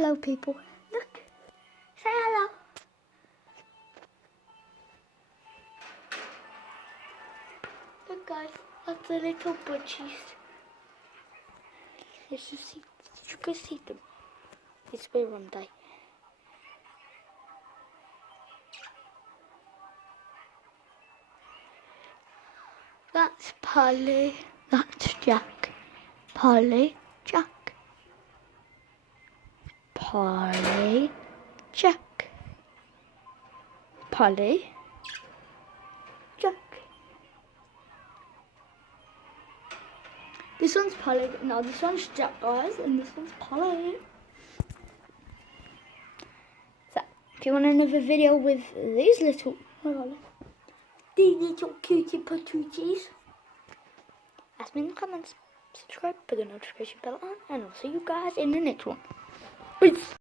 Hello people, look, say hello. Look guys, that's the little Budgies. Yes, you can see them. It's been one day. That's Polly, that's Jack. Polly, Jack. Polly, Jack. Polly, Jack. This one's Polly, no, this one's Jack, guys, and this one's Polly. So, if you want another video with these little, these little cutie patooties, ask me in the comments. Subscribe, put the notification bell on, and I'll see you guys in the next one. Peace.